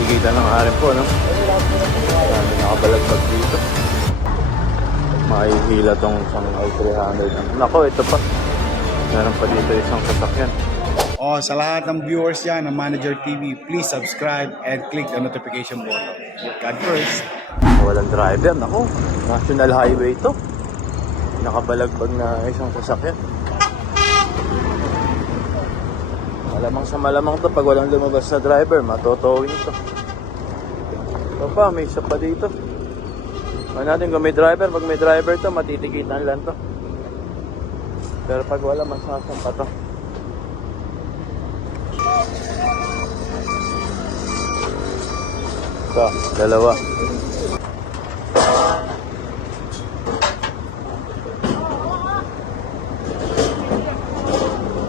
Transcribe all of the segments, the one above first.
Titigitan ng harin po, no? Dami nakabalagbag dito. Mahihila tong isang i300. Nako, ito pa. Meron pa dito isang sasakyan. Oh, sa lahat ng viewers yan ng Manager TV, please subscribe and click the notification button. God first. Walang driver. Nako, national highway to. Nakabalagbag na isang sasakyan. Malamang sa malamang to, pag walang lumabas na driver, matotowing to. Ito pa, may isa pa dito. Ano natin kung may driver, pag may driver to, matitikitan lang to. Pero pag wala, masasampa to. Ito, dalawa.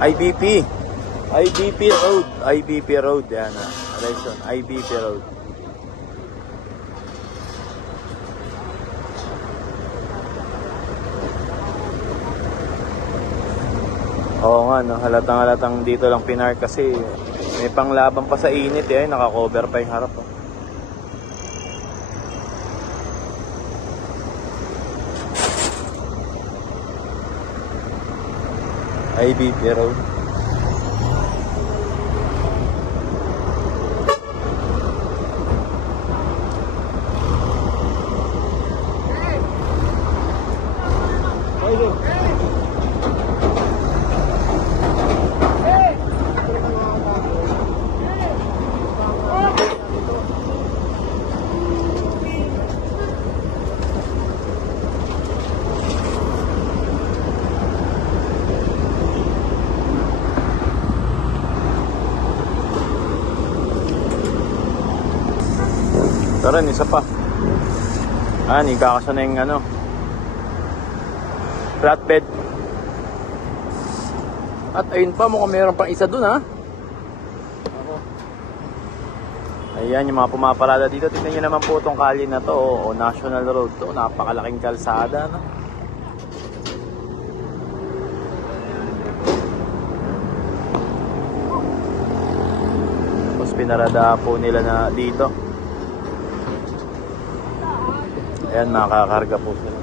IBP Road, yan na. Direction, IBP Road. Oo nga, no, halatang dito lang pinark kasi may panglaban pa sa init eh, naka-cover pa yung harap. Oh. IBP Road. Tara, isa pa. Ikakasa na yung ano, flatbed. At ayun pa, mukhang meron pang isa dun, ha. Ayan yung mga pumaparada dito. Tingnan nyo naman po itong kalye na to, o National Road to. Napakalaking kalsada, no. Tapos pinarada po nila na dito. Ayan, makakarga po sila.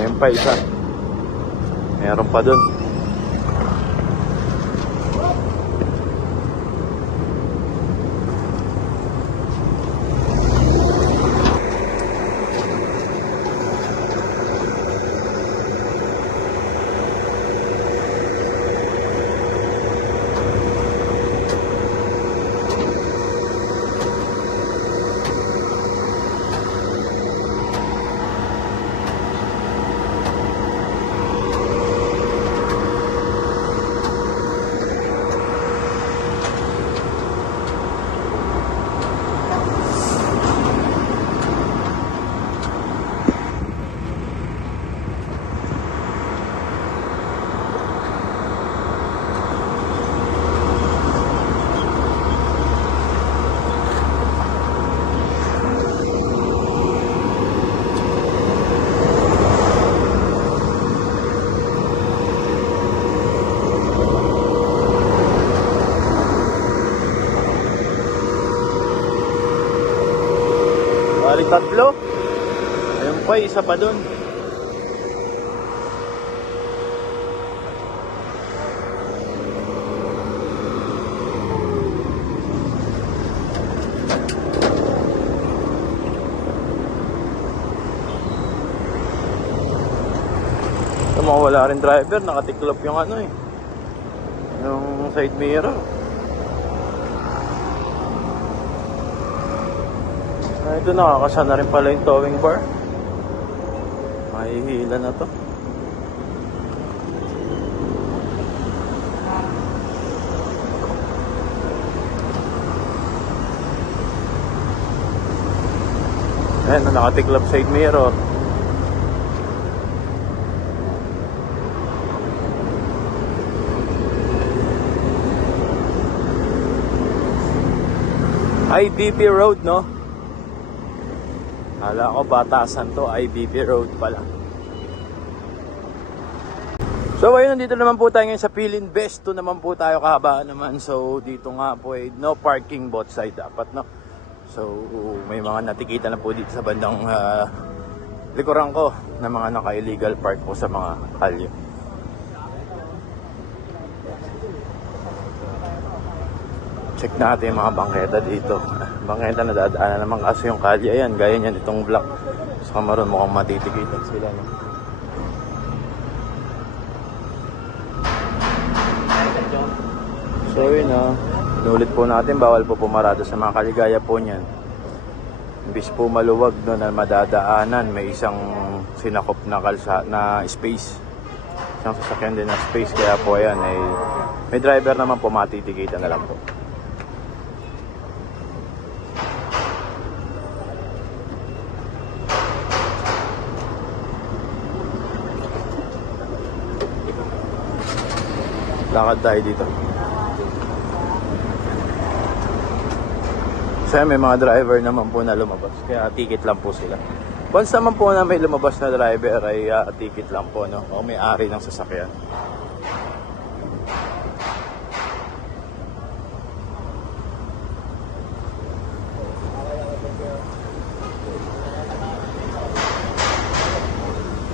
Ayan pa isa. Meron pa dun. Balik tatlo. Ayun pa, isa pa dun. Wala rin driver, nakatiklop yung ano eh, yung side mirror. Ito, nakakasa na rin pala yung towing bar. Mahihila na to. Ayan, nakatiklop side mirror. IBP Road, no? Hala ko batasan to, IBP Road pala. So ayun, nandito naman po tayo ngayon sa Philin Best. Ito naman po tayo kahabaan naman. So dito nga po ay no parking both side dapat, no? So may mga natikita na po dito sa bandang likuran ko na mga naka-illegal park po sa mga kalye. Check natin yung mga bangketa dito. Bangketa na dadaanan naman kaso yung kalye. Ayan, gaya niyan itong block. So kamaroon mukhang matitikitan sila, no? So yun, no? Inulit po natin, bawal po pumarado sa mga kaligaya po niyan. Imbis po maluwag, no, na madadaanan, may isang sinakop na space. Isang sasakyan din na space, kaya po ayan, ay may driver naman po, matitikitan na lang po. Lakad tayo dito. So may mga driver naman po na lumabas, kaya ticket lang po sila. Once naman po na may lumabas na driver ay ticket lang po, no? O may-ari ng sasakyan.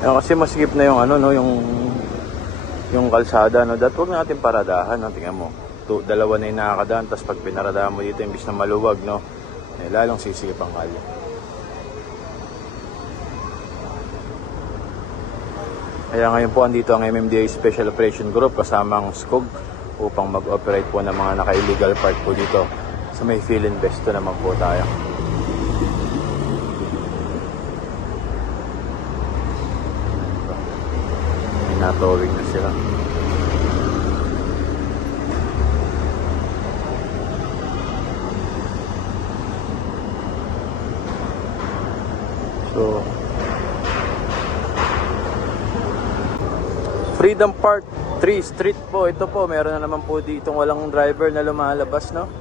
Kasi masikip na yung ano, no, yung kalsada, no. Dapat wag natin paradahan, no. Tingnan mo. Dalawa na yung nakakadaan, tapos pag pinaradahan mo dito imbis na maluwag, no, eh, lalong sisikip ang kalye. Kaya ngayon po andito ang MMDA Special Operation Group kasama ang SCOG upang mag-operate po ng mga naka-illegal park po dito sa may Philin Best naman po tayo. May natowing na sila. So, Freedom Park 3 Street po. Ito po, meron na naman po dito walang driver na lumalabas, no?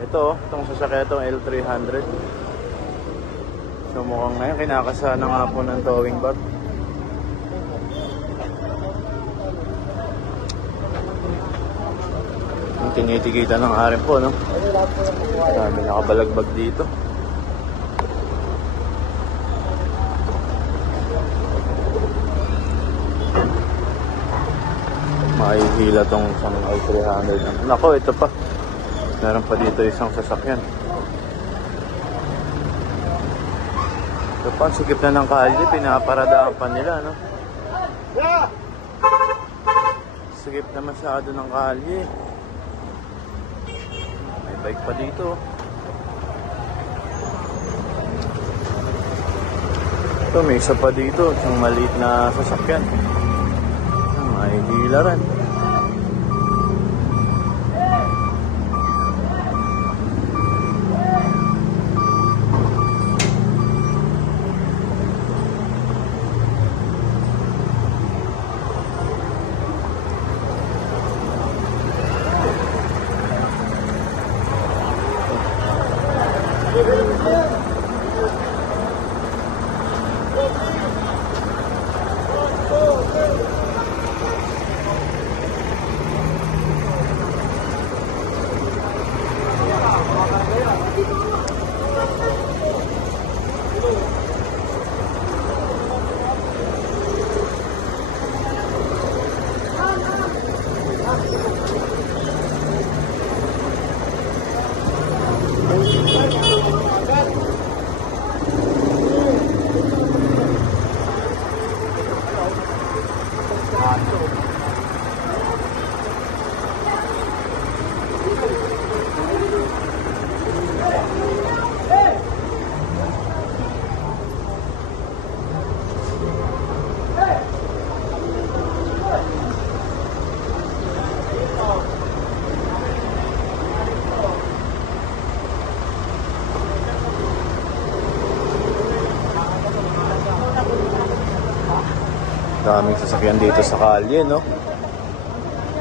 Ito, itong sasakyan, itong L300. So mukhang ngayon kinakasana nga po ng towing bar. Yung tinitikita ng harin po, no? Dami nakabalagbag dito. Mahihila tong isang L300. Nako, ito pa. Meron pa dito isang sasakyan. Ito pa, ang sikip na ng kalye. Pinaparadaan pa nila, no? Sikip na masyado ng kalye. May bike pa dito. Ito, may isa pa dito. Isang maliit na sasakyan. May hilaran. Daming sasakyan dito sa kalye, no?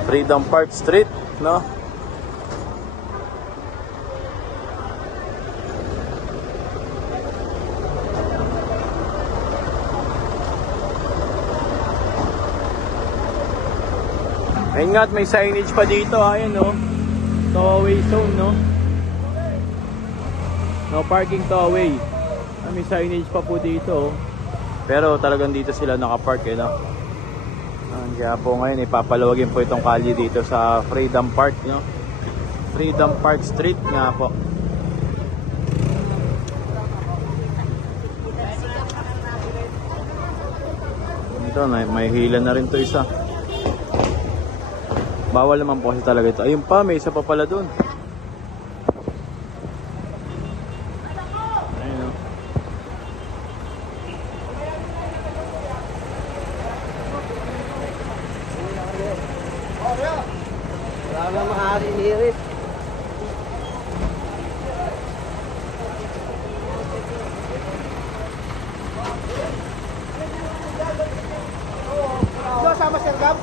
Freedom Park Street, no? Ayun nga at may signage pa dito. Ayun no. Tow-away zone no. No parking tow-away. May signage pa po dito. Pero talagang dito sila nakapark eh no. Kaya po ngayon ipapalawagin po itong kalye dito sa Freedom Park no. Freedom Park Street nga po. Ito may hila na rin to isa. Bawal naman po kasi talaga ito. Ayun pa, may isa pa pala dun. Ayun o. Wala na maaari nirit. Sama Sir Gab.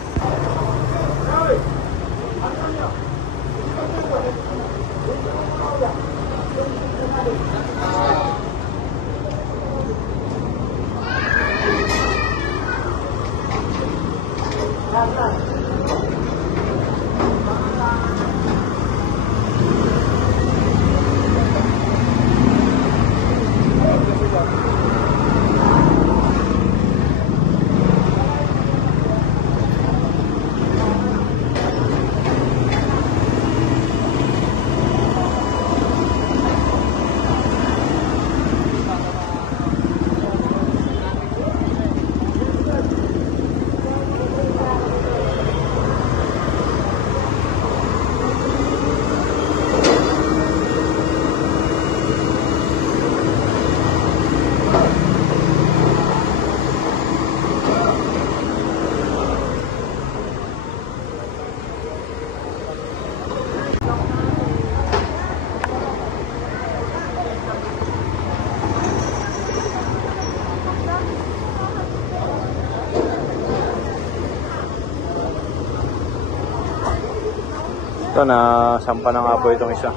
Ito na sampa na nga po itong isa.